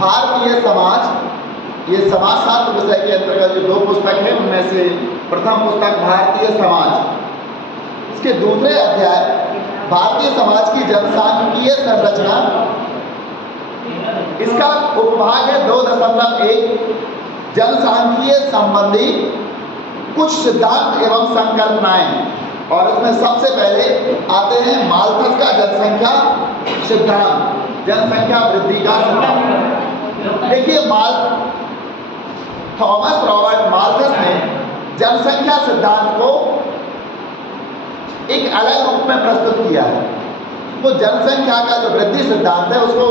भारतीय समाज, ये समाजशास्त्र विषय के अंतर्गत जो 2 पुस्तक है उनमें से प्रथम पुस्तक भारतीय समाज, इसके दूसरे अध्याय भारतीय समाज की जनसांख्यिकीय संरचना, इसका उपभाग है 2.1 जनसांख्यिकीय संबंधी कुछ सिद्धांत एवं संकल्पनाएं। और इसमें सबसे पहले आते हैं माल्थस का जनसंख्या सिद्धांत, जनसंख्या वृद्धि का सिद्धांत। देखिए, थॉमस रॉबर्ट माल्थस ने जनसंख्या सिद्धांत को एक अलग रूप में प्रस्तुत किया है। वो जनसंख्या का जो वृद्धि सिद्धांत है उसको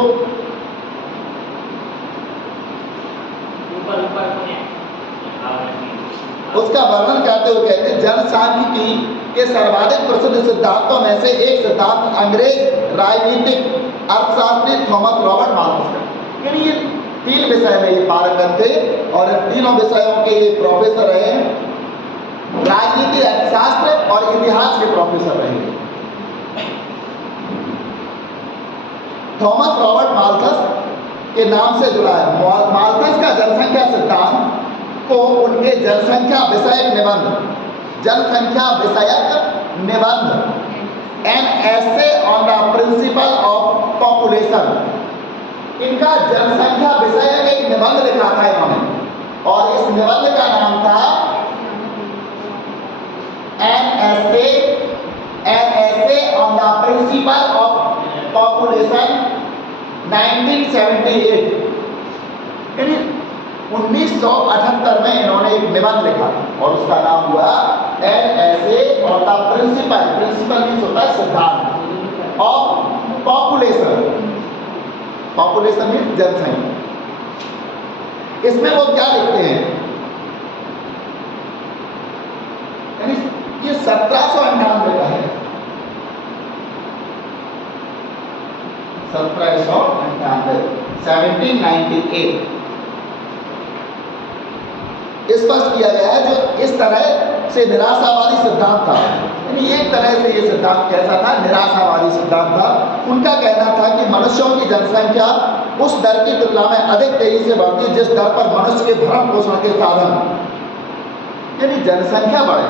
उसका वर्णन करते हुए कहते हैं जनसांख्यिकी के सर्वाधिक प्रसिद्ध सिद्धांतों में से एक सिद्धांत अंग्रेज राजनीतिक अर्थशास्त्री थॉमस रॉबर्ट माल्थस का। यानी ये 3 विषय में ये पारंगत थे और इन तीनों विषयों के प्रोफेसर रहे, राजनीति, अर्थशास्त्र और इतिहास के प्रोफेसर रहे। थॉमस रॉबर्ट माल्थस के नाम से जुड़ा है। माल्थस का जनसंख्या सिद्धांत को उनके जनसंख्या विषयक निबंध N essay on the principle of population, इनका जनसंख्या विषयक एक निबंध लिखा था इन्होंने और इस निबंध का नाम था N essay on the principle of population 1978। 1978 में इन्होंने एक निबंध लिखा और उसका नाम हुआ an essay on the principle means होता है सिद्धांत ऑफ पॉपुलेशन मीन्स जनसंख्या। इसमें वो क्या लिखते हैं, ये 1798 का है, 1798 स्पष्ट किया गया है। जो इस तरह से निराशावादी सिद्धांत था, यानी एक तरह से ये सिद्धांत कैसा था, निराशावादी सिद्धांत था। उनका कहना था कि मनुष्यों की जनसंख्या उस दर की तुलना में अधिक तेजी से बढ़ती है जिस दर पर मनुष्य के भरण पोषण के साधन, यानी जनसंख्या बढ़े,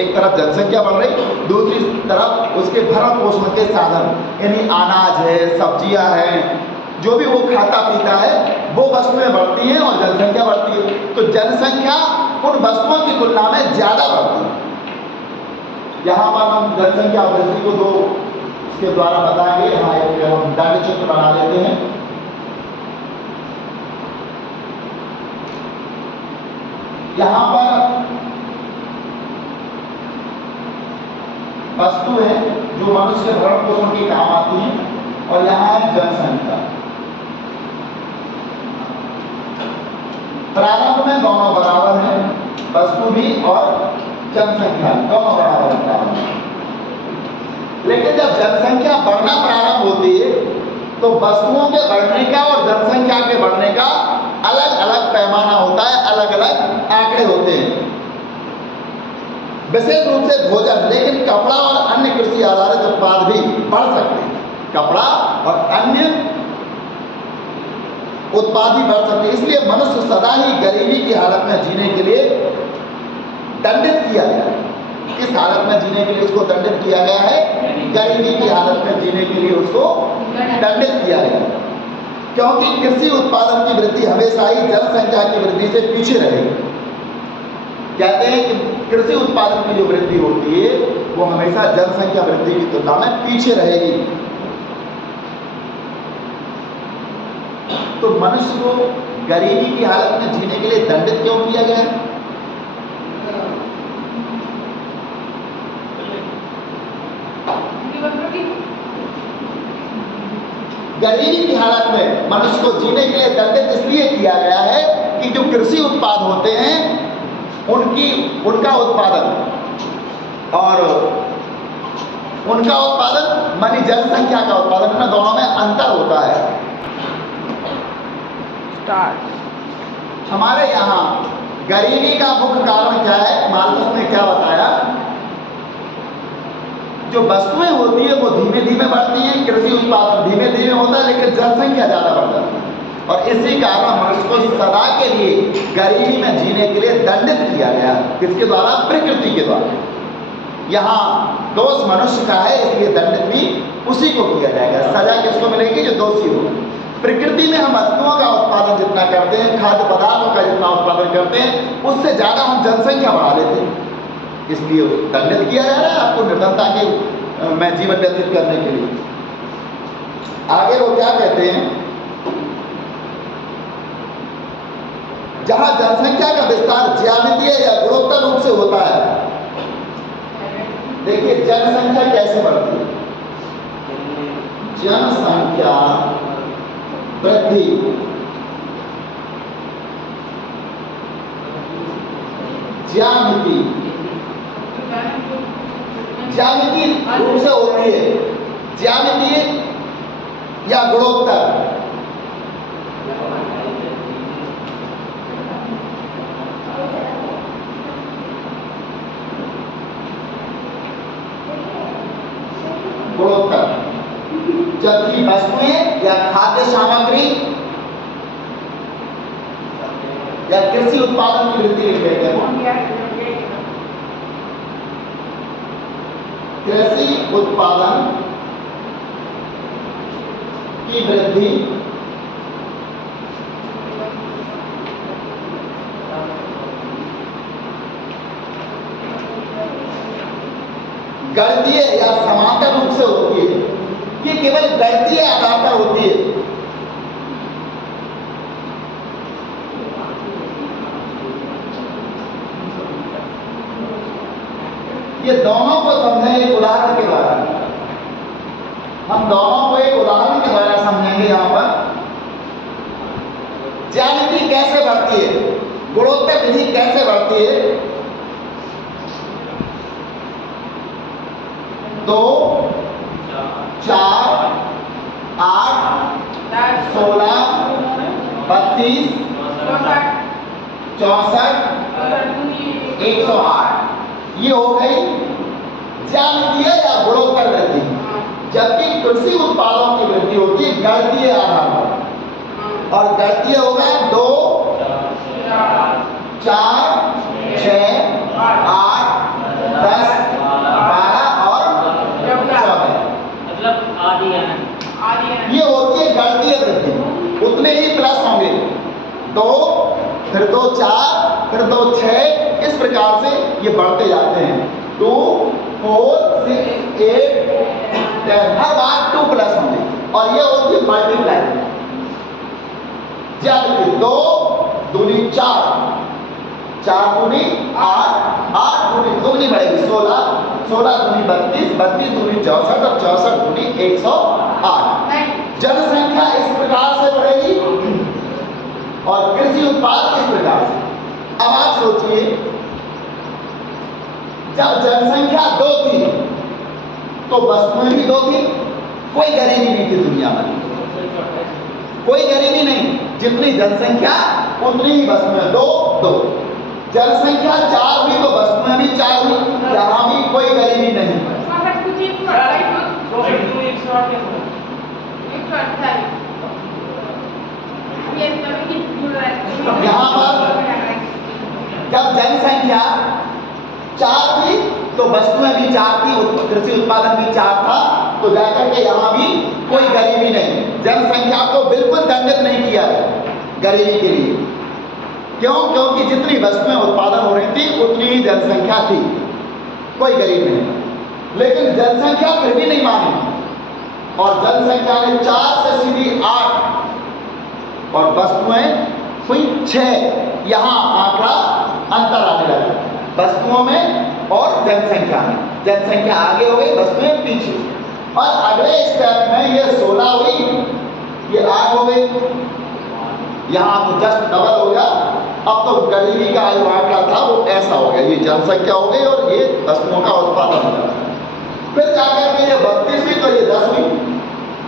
एक तरफ जनसंख्या बढ़ रही, दूसरी तरफ उसके भरण पोषण के साधन यानी अनाज है, सब्जियां हैं, जो भी वो खाता पीता है वो वस्तुएं बढ़ती हैं और जनसंख्या बढ़ती है। तो जनसंख्या उन वस्तुओं की तुलना में ज़्यादा बढ़ती है। यहाँ पर हम जनसंख्या वृद्धि को 2 इसके द्वारा बताएंगे। यहाँ एक हम दंड चित्र बना लेते हैं। यहाँ पर वस्तु है जो मनुष्य के भरण पोषण के काम आती है और यहाँ है जनसंख्या। प्रारंभ में दोनों बराबर हैं, वस्तु भी और जनसंख्या दोनों बराबर हैं। लेकिन जब जनसंख्या बढ़ना प्रारंभ होती है तो वस्तुओं के बढ़ने का और जनसंख्या के बढ़ने का अलग अलग पैमाना होता है, अलग अलग आंकड़े होते हैं। विशेष रूप से भोजन, लेकिन कपड़ा और अन्य कृषि आधारित उत्पाद भी बढ़ सकते हैं। कपड़ा और अन्य उत्पाद भी बढ़ सकते हैं। इसलिए मनुष्य सदा ही गरीबी की हालत में जीने के लिए दंडित किया गया है। किस हालत में जीने के लिए उसको दंडित किया गया है? गरीबी की हालत में जीने के लिए उसको दंडित किया गया, क्योंकि कृषि उत्पादन की वृद्धि हमेशा ही जनसंख्या की वृद्धि से पीछे रहेगी। कहते हैं कि कृषि उत्पादन की जो वृद्धि होती है वो हमेशा जनसंख्या वृद्धि की तुलना में पीछे रहेगी। तो मनुष्य को गरीबी की हालत में जीने के लिए दंडित क्यों किया गया है? गरीबी की हालत में मनुष्य को जीने के लिए दंडित इसलिए किया गया है कि जो कृषि उत्पाद होते हैं उनका उत्पादन और उनका उत्पादन मानी जनसंख्या का उत्पादन में दोनों में अंतर होता है। हमारे यहाँ गरीबी का मुख्य कारण क्या है? माल्थस ने क्या बताया? जो वस्तुएं होती है वो धीमे धीमे बढ़ती हैं, कृषि उत्पादन धीमे धीमे होता है, लेकिन जनसंख्या ज़्यादा बढ़ जाती है। और इसी कारण मनुष्य को सदा के लिए गरीबी में जीने के लिए दंडित किया गया। किसके द्वारा? प्रकृति के द्वारा। यहाँ दोष मनुष्य का है, इसलिए दंडित भी उसी को किया जाएगा। सजा किसको मिलेगी? जो दोषी होगा। प्रकृति में हम वस्तुओं का उत्पादन जितना करते हैं, खाद्य पदार्थों का जितना उत्पादन करते हैं, उससे ज़्यादा हम जनसंख्या बढ़ा लेते हैं, इसलिए दंडित किया जा रहा है आपको निर्धनता के में जीवन व्यतीत करने के लिए। आगे वो क्या कहते हैं? जहां जनसंख्या का विस्तार ज्यामितीय या गुणोत्तर रूप से होता है। देखिए जनसंख्या कैसे बढ़ती है? जनसंख्या वृद्धि ज्यामितीय रूप से होती है, ज्यामितीय या गुणोत्तर। गुणोत्तर जबकि वस्तुएं या खाद्य सामग्री या कृषि उत्पादन की वृद्धि लिख देते हैं। कृषि उत्पादन की वृद्धि गणितीय या समांतर रूप से होती है। ये केवल गणितीय आधार पर होती है। ये दोनों को समझें एक उदाहरण के द्वारा। हम दोनों को एक उदाहरण के द्वारा समझेंगे। यहां पर ज्यामिति कैसे बढ़ती है, गुणोत्तर विधि कैसे बढ़ती है। 2, 4, 8, 16, 32, 64, 108 ये हो गई ज्यामितीय या गुणोत्तर वृद्धि। जबकि कृषि उत्पादों की वृद्धि होती है गणितीय आधार पर, और गणितीय होगा 2, 4, 6, 8, 10, 12 और 14। ये होती है गणितीय वृद्धि। उतने ही प्लस होंगे, 2 फिर 2 4 फिर 2 6, इस प्रकार से ये बढ़ते जाते हैं। 2 4 6 8 10, हर बार 2 प्लस होंगे। और ये होती है मल्टीप्लाई। ज्यादा 2 दूनी 4, 4 दूनी 8, 8 दूनी दुगनी बढ़ेगी 16, 16 दूनी 32, 32 दूनी 64 और 64 दूनी 108। जनसंख्या इस प्रकार से बढ़ेगी और कृषि उत्पाद इस प्रकार से। अब आप सोचिए, जब जनसंख्या 2 थी तो वस्तुएं भी 2 थी, कोई गरीबी नहीं थी दुनिया में, कोई गरीबी नहीं। जितनी जनसंख्या उतनी ही वस्तुएं, 2 2। जनसंख्या 4 हुई तो वस्तुएं भी 4 हुई, यहां भी कोई गरीबी नहीं। यहां पर जब जनसंख्या 4 थी तो वस्तुएं भी 4 थी, कृषि उत्पादन भी 4 था, तो जाकर के यहां भी कोई गरीबी नहीं। जनसंख्या को बिल्कुल दंडित नहीं किया गरीबी के लिए। क्यों? क्योंकि जितनी वस्तुएं उत्पादन हो रही थी उतनी ही जनसंख्या थी, कोई गरीब नहीं। लेकिन जनसंख्या फिर भी नहीं मानी, और जनसंख्या ने 4 से सीधी 8 और वस्तुएं हुई 6। यहां आंकड़ा अंतर आने लगा वस्तुओं में और जनसंख्या में। जनसंख्या आगे हो गई, वस्तुएं पीछे। और अगले स्टेप में ये 16 हुई, ये 8 हो गई, यहां तो जस्ट डबल हो गया। अब तो गरीबी का जो आंकड़ा था वो ऐसा हो गया, ये जनसंख्या हो गई और ये वस्तुओं का उत्पादन हो गया। फिर जाकर के ये 32 हुई तो ये 10 हुई,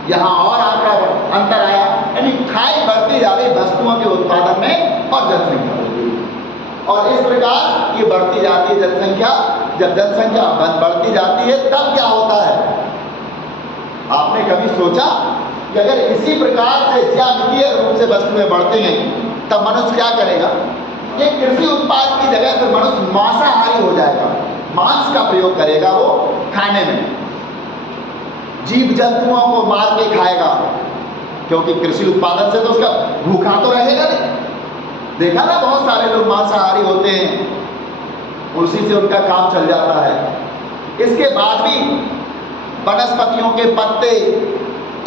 यहाँ और आंकड़ा अंतर आया। यानी खाई बढ़ती जा रही वस्तुओं के उत्पादन में और जनसंख्या बढ़ती है। और इस प्रकार ये बढ़ती जाती है जनसंख्या। जब जनसंख्या बढ़ती जाती है तब क्या होता है? आपने कभी सोचा कि अगर इसी प्रकार से ज्यामितीय रूप से वस्तुएं बढ़ती हैं तब मनुष्य क्या करेगा? ये कृषि उत्पाद की जगह पर मनुष्य मांसाहारी हो जाएगा, मांस का प्रयोग करेगा वो खाने में, जीव जंतुओं को मार के खाएगा, क्योंकि कृषि उत्पादन से तो उसका भूखा तो रहेगा नहीं। देखा ना, बहुत सारे लोग मांसाहारी होते हैं, उसी से उनका काम चल जाता है। इसके बाद भी वनस्पतियों के पत्ते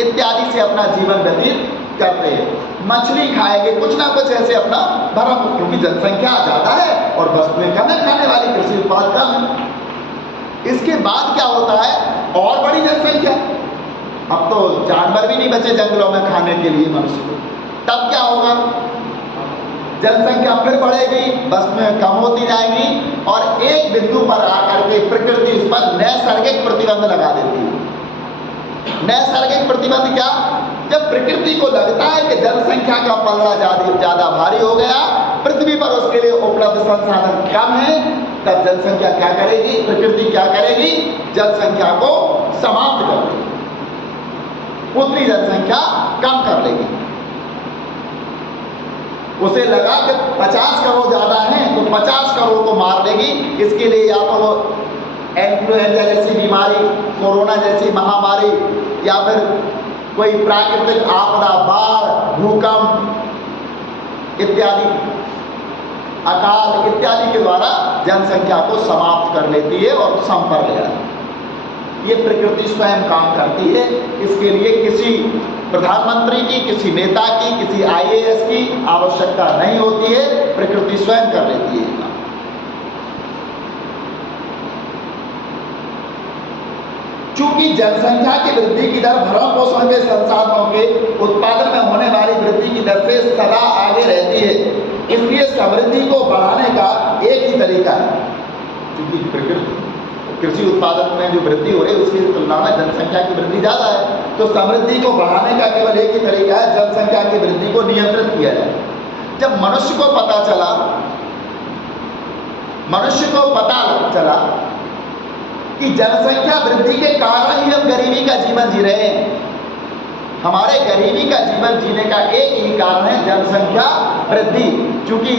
इत्यादि से अपना जीवन व्यतीत करते हैं, मछली खाएंगे, कुछ ना कुछ ऐसे अपना भरण, क्योंकि जनसंख्या ज़्यादा है और वस्तुएं कम है खाने वाली, कृषि उत्पाद कम है। इसके बाद क्या होता है? और बड़ी जनसंख्या, अब तो जानवर भी नहीं बचे जंगलों में खाने के लिए मनुष्य को, तब क्या होगा? जनसंख्या फिर बढ़ेगी, वस्तुएं कम होती जाएंगी और एक बिंदु पर आकर के प्रकृति उस पर नैसर्गिक प्रतिबंध लगा देती है। नैसर्गिक प्रतिबंध क्या? जब प्रकृति को लगता है कि जनसंख्या का पल्ला ज्यादा भारी हो गया, पृथ्वी पर उसके लिए उपलब्ध संसाधन कम है, तब जनसंख्या क्या करेगी? प्रकृति क्या करेगी? जनसंख्या को समाप्त कर देगी, उतनी जनसंख्या कम कर लेगी। उसे लगा कि 50 करोड़ ज्यादा हैं तो 50 करोड़ को मार लेगी। इसके लिए या तो वो इन्फ्लुएंजा जैसी बीमारी, कोरोना जैसी महामारी, या फिर कोई प्राकृतिक आपदा, बाढ़, भूकंप इत्यादि, अकाल इत्यादि के द्वारा जनसंख्या को समाप्त कर लेती है और सम पर ले आती है। ये प्रकृति स्वयं काम करती है। इसके लिए किसी प्रधानमंत्री की, किसी नेता की, किसी IAS की आवश्यकता नहीं होती है, प्रकृति स्वयं कर लेती है। चूंकि जनसंख्या की वृद्धि की दर भरण पोषण के संसाधनों के उत्पादन में होने वाली वृद्धि की दर से सदा आगे रहती है, इसलिए समृद्धि को बढ़ाने का एक ही तरीका है। चूंकि प्रकृति कृषि उत्पादन में जो वृद्धि हो रही है उसकी तुलना में जनसंख्या की वृद्धि ज़्यादा है, तो समृद्धि को बढ़ाने का केवल एक ही तरीका है, जनसंख्या की वृद्धि को नियंत्रित किया जाए। जब मनुष्य को पता चला कि जनसंख्या वृद्धि के कारण ही हम गरीबी का जीवन जी रहे हैं, हमारे गरीबी का जीवन जीने का एक ही कारण है जनसंख्या वृद्धि। चूंकि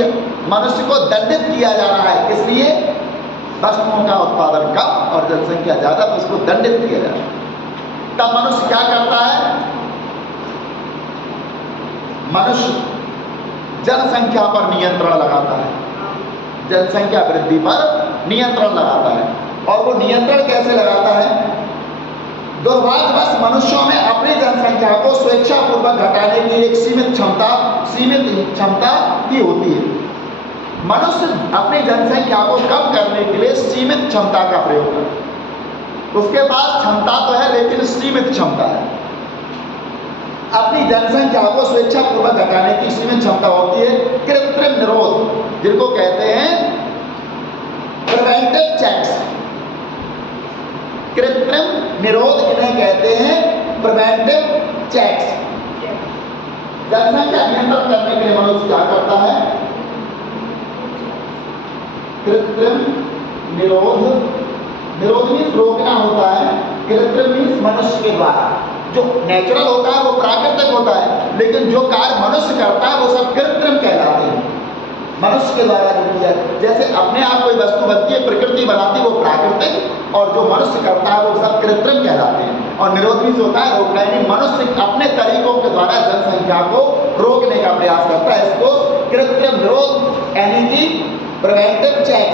मनुष्य को दंडित किया जा रहा है, इसलिए वस्तुओं का उत्पादन कम और जनसंख्या ज्यादा, तो उसको दंडित किया जाता है। तब मनुष्य क्या करता है? मनुष्य जनसंख्या पर नियंत्रण लगाता है, जनसंख्या वृद्धि पर नियंत्रण लगाता है। और वो नियंत्रण कैसे लगाता है? दुर्भाग्यवश मनुष्यों में अपनी जनसंख्या को स्वेच्छापूर्वक घटाने की एक सीमित क्षमता की होती है। मनुष्य अपनी जनसंख्या को कम करने के लिए सीमित क्षमता का प्रयोग करता है। उसके पास क्षमता तो है लेकिन सीमित क्षमता है। अपनी जनसंख्या को स्वेच्छापूर्वक घटाने की सीमित क्षमता होती है कृत्रिम निरोध, जिनको कहते हैं प्रिवेंटिव चेक्स। कृत्रिम निरोध इन्हें कहते हैं प्रिवेंटिव चेक्स। जनसंख्या नियंत्रण करने के लिए मनुष्य क्या करता है? कृत्रिम निरोध मीन्स रोकना होता है, कृत्रिम मीन्स मनुष्य के द्वारा। जो नेचुरल होता है वो प्राकृतिक होता है, लेकिन जो कार्य मनुष्य करता है वो सब कृत्रिम कहलाते हैं, मनुष्य के द्वारा जो किया। जैसे अपने आप कोई वस्तु बनती है, प्रकृति बनाती है, वो प्राकृतिक, और जो मनुष्य करता है वो सब कृत्रिम कहलाते हैं। और निरोध मीन्स होता है रोकना, यानी मनुष्य अपने तरीकों के द्वारा जनसंख्या को रोकने का प्रयास करता है। इसको कृत्रिम निरोध यानी कि प्रिवेंटिव चेक।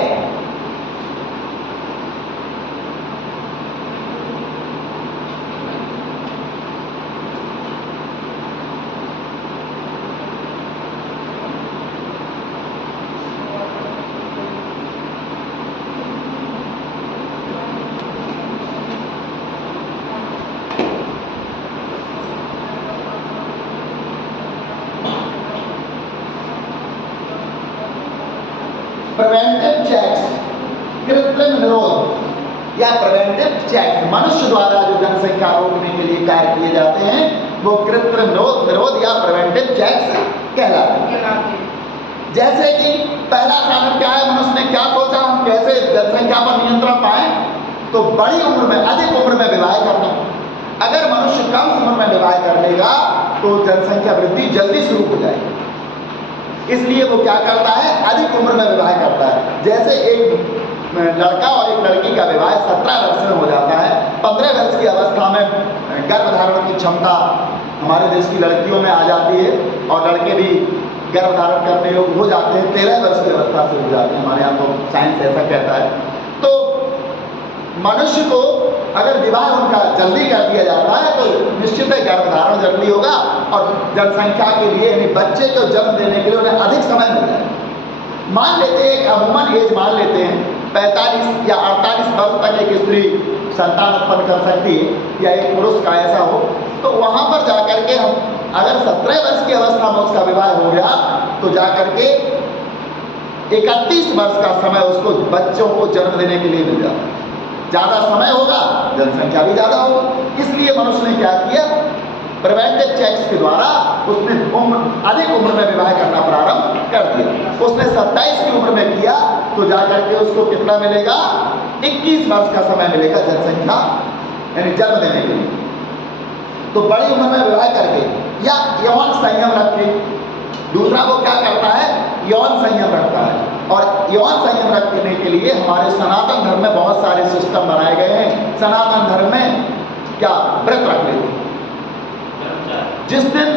प्रिवेंटिव चेक्स, कृत्रिम निरोध या प्रिवेंटिव चेक्स, मनुष्य द्वारा जो जनसंख्या रोकने के लिए कार्य किए जाते हैं वो कृत्रिम निरोध या प्रिवेंटिव चेक्स कहलाते हैं। जैसे कि पहला कारण क्या है? मनुष्य ने क्या सोचा, हम कैसे जनसंख्या पर नियंत्रण पाए? तो बड़ी उम्र में, अधिक उम्र में विवाह करना। अगर मनुष्य कम उम्र में विवाह कर लेगा तो जनसंख्या वृद्धि जल्दी शुरू हो जाएगी, इसलिए वो क्या करता है, अधिक उम्र में विवाह करता है। जैसे एक लड़का और एक लड़की का विवाह 17 वर्ष में हो जाता है, 15 वर्ष की अवस्था में गर्भधारण की क्षमता हमारे देश की लड़कियों में आ जाती है और लड़के भी गर्भधारण करने योग्य हो जाते हैं, 13 वर्ष की अवस्था से हो जाते हैं, हमारे यहाँ तो साइंस ऐसा कहता है। तो मनुष्य को अगर विवाह उनका जल्दी कर दिया जाता है तो निश्चित है गर्भधारण जल्दी होगा और जनसंख्या के लिए यानी बच्चे को जन्म देने के लिए उन्हें अधिक समय मिल जाएगा। मान लेते हैं, अमूमन एज मान लेते हैं 45 या 48 वर्ष तक एक स्त्री संतान उत्पन्न कर सकती है या एक पुरुष का ऐसा हो, तो वहाँ पर जाकर के हम अगर 17 वर्ष की अवस्था में उसका विवाह हो गया तो जाकर के 31 वर्ष का समय उसको बच्चों को जन्म देने के लिए मिल जाता है। ज़्यादा समय होगा, जनसंख्या भी ज़्यादा होगा। इसलिए मनुष्य ने क्या किया, प्रिवेंटिव चेक्स के द्वारा उसने अधिक उम्र में विवाह करना प्रारंभ कर दिया। उसने 27 की उम्र में किया तो जाकर के उसको कितना मिलेगा, 21 वर्ष का समय मिलेगा जनसंख्या यानी जन्म देने के लिए। तो बड़ी उम्र में विवाह करके या यौन संयम रख के, दूसरा वो क्या करता है, यौन संयम रखता है। और यौन संयम रखने के लिए हमारे सनातन धर्म में बहुत सारे सिस्टम बनाए गए हैं। सनातन धर्म में क्या, व्रत रख लेते हैं, जिस दिन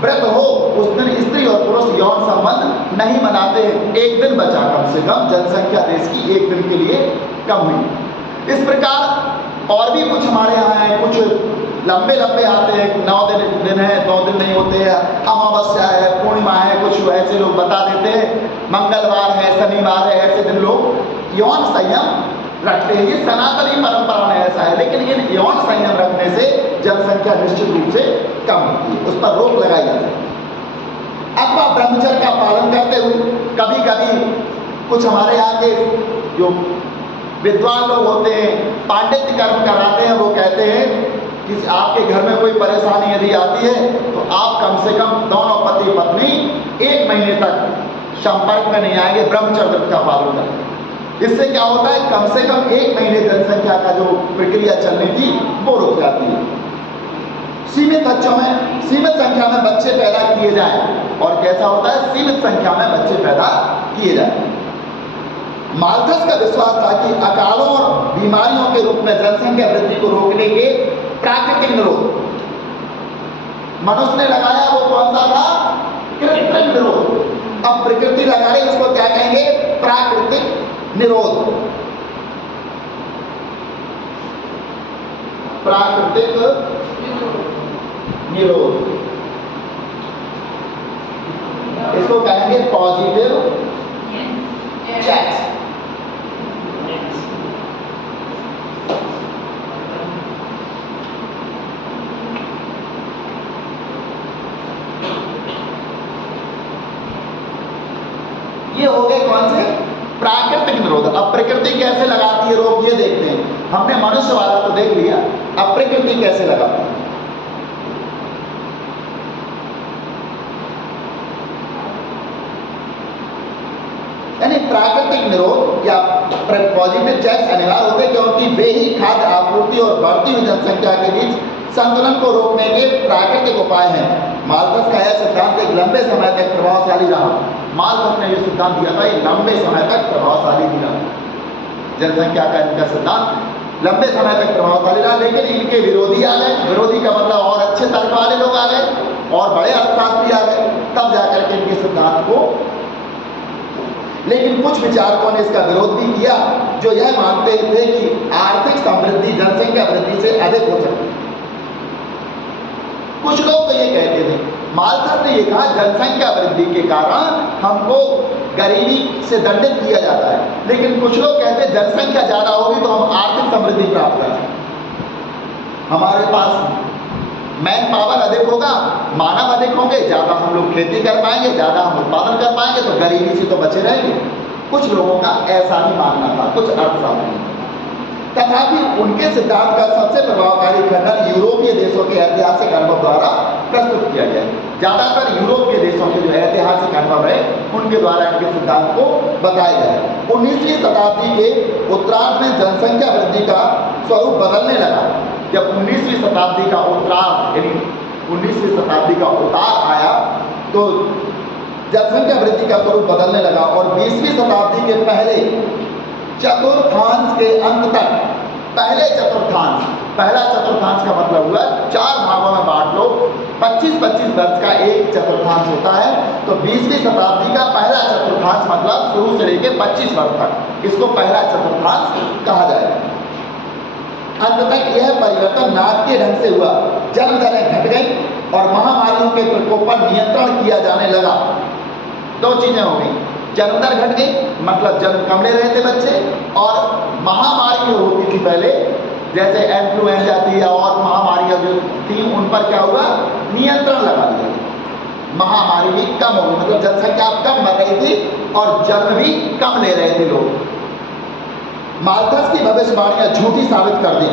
व्रत हो उस दिन स्त्री और पुरुष यौन संबंध नहीं मनाते हैं। एक दिन बचा, कम से कम जनसंख्या देश की एक दिन के लिए कम हुई। इस प्रकार और भी कुछ हमारे यहाँ है, कुछ लंबे लंबे आते हैं, 9 दिन है, 2 दिन नहीं होते हैं, अमावस्या है, पूर्णिमा है, कुछ ऐसे लोग बता देते हैं, मंगलवार है, शनिवार है, ऐसे दिन लोग यौन संयम रखते हैं। ये सनातनी परंपरा में ऐसा है, लेकिन इन यौन संयम रखने से जनसंख्या निश्चित रूप से कम होती है, उस पर रोक लगाई जा सकती है। अथवा ब्रह्मचर्य का पालन करते हुए कभी कभी कुछ हमारे यहाँ के जो विद्वान लोग होते हैं, पांडित्य कर्म कराते हैं, वो कहते हैं कि आपके घर में कोई परेशानी यदि आती है तो आप कम से कम दोनों पति पत्नी 1 महीने तक संपर्क में नहीं आएंगे, ब्रह्मचर्य का पालन करें। इससे क्या होता है, कम से कम 1 महीने जनसंख्या का जो प्रक्रिया चलनी थी वो रुक जाती है। सीमित संख्या में बच्चे पैदा किए जाएं, और कैसा होता है, सीमित संख्या में बच्चे पैदा किए जाएं। माल्थस का विश्वास था कि अकालों और बीमारियों के रूप में जनसंख्या वृद्धि को रोकने के प्राकृतिक निरोध मनुष्य ने लगाया, वो कौन सा था, कृत्रिम निरोध। अब प्रकृति लगा रही, उसको क्या कहेंगे, प्राकृतिक निरोध। प्राकृतिक निरोध, इसको कहेंगे पॉजिटिव चेक्स। ये हो गए कौन से, प्राकृतिक निरोध। अब प्रकृति कैसे लगाती है रोग, ये देखते हैं। हमने मनुष्य वाला तो देख लिया, अब प्रकृति कैसे लगाती है। यानी प्राकृतिक निरोध या पॉजिटिव चेक्स अनिवार्य होते, क्योंकि वे ही खाद्य आपूर्ति और बढ़ती हुई जनसंख्या के बीच संतुलन को रोकने के प्राकृतिक उपाय हैं। माल्थस का यह सिद्धांत एक लंबे समय तक प्रभावशाली रहा। माल्थस ने यह सिद्धांत दिया था, ये लंबे समय तक प्रभावशाली दिया, जनसंख्या का इनका सिद्धांत लंबे समय तक प्रभावशाली रहा। लेकिन इनके विरोधी आ गए, विरोधी का मतलब और अच्छे तर्क वाले लोग आ गए और बड़े अर्थशास्त्री आ गए, तब जाकर के इनके सिद्धांत को। लेकिन कुछ विचारकों ने इसका विरोध भी किया, जो यह मानते थे कि आर्थिक समृद्धि जनसंख्या वृद्धि से अधिक हो सकती है। कुछ लोग तो ये कहते थे, माल्थस ने ये कहा जनसंख्या वृद्धि के कारण हमको गरीबी से दंडित किया जाता है, लेकिन कुछ लोग कहते हैं जनसंख्या ज़्यादा होगी तो हम आर्थिक समृद्धि प्राप्त कर सकते, हमारे पास मैन पावर अधिक होगा, मानव अधिक होंगे, ज़्यादा हम लोग खेती कर पाएंगे, ज़्यादा हम उत्पादन कर पाएंगे, तो गरीबी से तो बचे रहेंगे। कुछ लोगों का ऐसा ही मानना था, कुछ अर्थशास्त्री। तथापि उनके सिद्धांत का सबसे प्रभावकारी खंडन यूरोपीय देशों के ऐतिहासिक अनुभव द्वारा प्रस्तुत किया गया। ज़्यादातर यूरोप के देशों के जो ऐतिहासिक अनुभव है उनके द्वारा इनके सिद्धांत को बताया गया है। 19वीं शताब्दी के उत्तरार्ध में जनसंख्या वृद्धि का स्वरूप बदलने लगा। जब 19वीं शताब्दी का उत्तरार्ध यानी 19वीं शताब्दी का उतार आया तो जनसंख्या वृद्धि का स्वरूप बदलने लगा और 20वीं शताब्दी के पहले चतुर्थांश के अंत तक पहला चतुर्थांश का मतलब हुआ 4 भागों में बांट लो, 25-25 वर्ष का एक चतुर्थांश होता है। तो 20वीं शताब्दी का पहला चतुर्थांश मतलब शुरू से लेकर 25 वर्ष तक, इसको पहला चतुर्थांश कहा जाए। अंत तक यह परिवर्तन नाटकीय ढंग से हुआ, जन्म दरें घट गई और महामारियों के प्रकोप पर नियंत्रण किया जाने लगा। 2 चीजें हो गई, जन्म दर घट गई मतलब जन्म कम ले रहे थे बच्चे, और महामारी जो होती थी पहले जैसे इन्फ्लुएंजा थी या और महामारियां जो थी उन पर क्या हुआ, नियंत्रण लगा दिया। महामारी भी कम हो गई, मतलब जनसंख्या कम बढ़ रही थी और जन्म भी कम ले रहे थे लोग। माल्थस की भविष्यवाणियां झूठी साबित कर दी।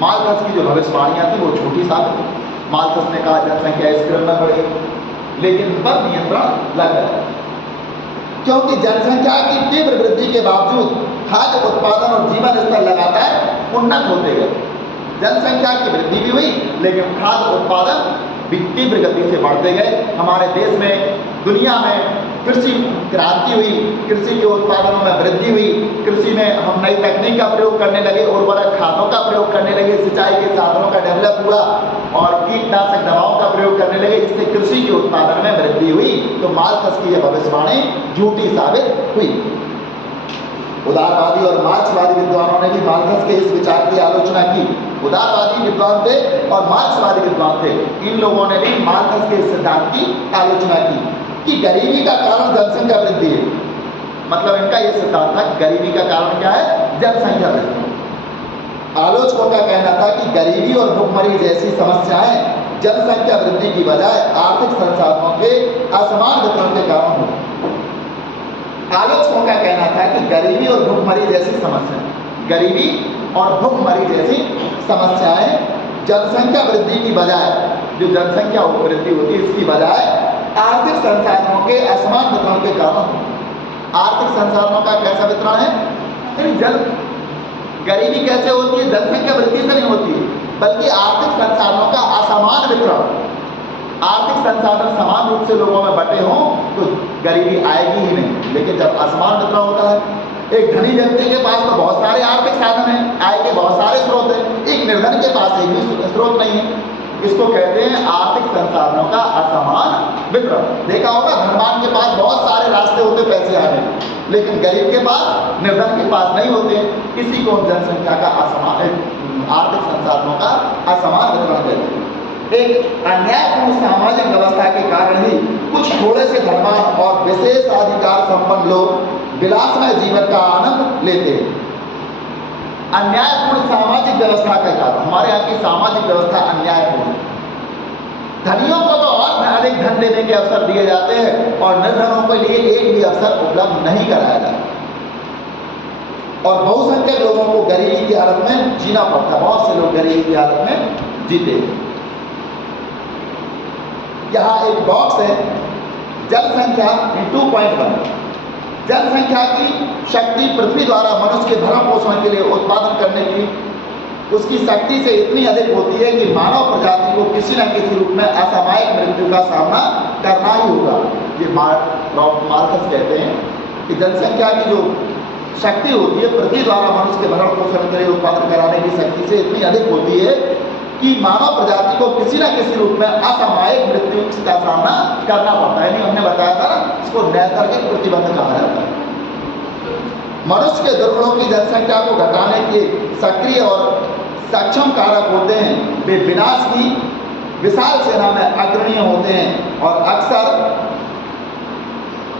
माल्थस की जो भविष्यवाणियां थी वो झूठी साबित। माल्थस ने कहा जनसंख्या इस क्रम में बढ़ेगी, लेकिन उन पर नियंत्रण लग गया, क्योंकि जनसंख्या की तीव्र वृद्धि के बावजूद खाद्य उत्पादन और जीवन स्तर लगातार उन्नत होते गए। जनसंख्या की वृद्धि भी हुई लेकिन खाद्य उत्पादन भी तीव्र गति से बढ़ते गए। हमारे देश में, दुनिया में कृषि क्रांति हुई, कृषि के उत्पादनों में वृद्धि हुई, कृषि में हम नई तकनीक का प्रयोग करने लगे, उर्वरक खादों का प्रयोग करने लगे, सिंचाई के साधनों का डेवलप हुआ और कीटनाशक दवाओं का प्रयोग करने लगे, इससे कृषि के उत्पादन में वृद्धि हुई। तो मार्क्स की यह भविष्यवाणी झूठी साबित हुई। उदारवादी और मार्क्सवादी विद्वानों ने भी मार्क्स के इस विचार की आलोचना की। उदारवादी विद्वान थे और मार्क्सवादी विद्वान थे, इन लोगों ने भी मार्क्स के सिद्धांत की आलोचना की कि गरीबी का कारण जनसंख्या वृद्धि है। मतलब इनका यह सिद्धांत था, गरीबी का कारण क्या है, जनसंख्या वृद्धि। आलोचकों का कहना था कि गरीबी और भुखमरी जैसी समस्याएं जनसंख्या वृद्धि की बजाय आर्थिक संसाधनों के असमान वितरण के कारण होती। आलोचकों का कहना था कि गरीबी और भुखमरी जैसी समस्याएं, गरीबी और भुखमरी जैसी समस्याएं जनसंख्या वृद्धि की बजाय, जो जनसंख्या वृद्धि होती है इसकी बजाय आर्थिक संसाधनों के असमान वितरण के कारण। आर्थिक संसाधनों का कैसा वितरण है, गरीबी कैसे होती है, जनसंख्या वृद्धि से नहीं होती, बल्कि आर्थिक संसाधनों का असमान वितरण। आर्थिक संसाधन समान रूप से लोगों में बटे हों तो गरीबी आएगी ही नहीं। लेकिन जब असमान वितरण होता है, एक धनी व्यक्ति के पास तो बहुत सारे आर्थिक साधन हैं, आय के बहुत सारे स्रोत हैं, एक निर्धन के पास एक भी स्रोत नहीं है, इसको कहते हैं आर्थिक संसाधनों का असमान वितरण। देखा होगा धनवान के पास बहुत सारे रास्ते होते पैसे आने, लेकिन गरीब के पास, निर्धन के पास नहीं होते। इसी को जनसंख्या का असमान, आर्थिक संसाधनों का असमान वितरण कहते हैं। एक अन्यायपूर्ण सामाजिक व्यवस्था के कारण ही कुछ थोड़े से धनवान और विशेष अधिकार संपन्न लोग विलासमय जीवन का आनंद लेते हैं। अन्यायपूर्ण सामाजिक व्यवस्था के कारण हमारे यहाँ की सामाजिक व्यवस्था अन्यायपूर्ण। धनियों को तो और अधिक धन देने के अवसर दिए जाते हैं और निर्धनों के लिए एक भी अवसर उपलब्ध नहीं कराया जाता, और बहुसंख्यक लोगों को गरीबी की हालत में जीना पड़ता है। बहुत से लोग गरीबी की हालत में जीते हैं। यहाँ एक बॉक्स है, जनसंख्या 2.1। जनसंख्या की शक्ति पृथ्वी द्वारा मनुष्य के भरण पोषण के लिए उत्पादन करने की उसकी शक्ति से इतनी अधिक होती है कि मानव प्रजाति को किसी न किसी रूप में असामयिक मृत्यु का सामना करना ही होगा। ये मार्क्स कहते हैं कि जनसंख्या की जो शक्ति होती है पृथ्वी द्वारा मनुष्य के भरण पोषण के लिए उत्पादन कराने की शक्ति से इतनी अधिक होती है कि मानव प्रजाति को किसी न किसी रूप में असामयिक मृत्यु का सामना करना पड़ता है। नहीं, हमने बताया था ना, इसको नैसर्गिक प्रतिबंध कहा जाता है। मनुष्य के दुर्गुणों की जनसंख्या को घटाने के सक्रिय और सक्षम कारक होते हैं। वे विनाश की विशाल सेना में अग्रणीय होते हैं और अक्सर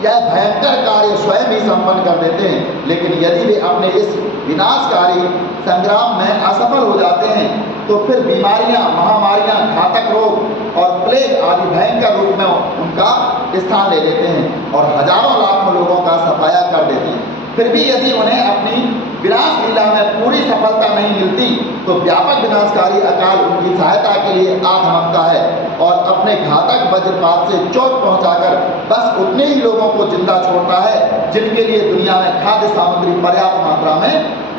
यह भयंकर कार्य स्वयं ही संपन्न कर देते हैं। लेकिन यदि वे अपने इस विनाशकारी संग्राम में असफल हो जाते हैं तो फिर बीमारियां, महामारियां, घातक रोग और प्लेग आदि भयंकर रूप में उनका स्थान ले लेते हैं और हजारों लाखों लोगों का सफाया कर देते हैं। फिर भी यदि उन्हें अपनी विनाश लीला में पूरी सफलता नहीं मिलती तो व्यापक विनाशकारी अकाल उनकी सहायता के लिए आ धमकता है और अपने घातक वज्रपात से चोट पहुंचाकर बस उतने ही लोगों को जिंदा छोड़ता है जिनके लिए दुनिया में खाद्य सामग्री पर्याप्त मात्रा में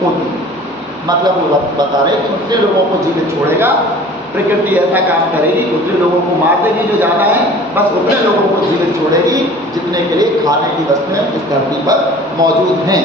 होती है। मतलब वो बता रहे कि उतने लोगों को जीवित छोड़ेगा, प्रकृति ऐसा काम करेगी, उतने लोगों को मार देगी जो ज़्यादा है, बस उतने लोगों को जीवित छोड़ेगी जितने के लिए खाने की वस्तुएं इस धरती पर मौजूद हैं।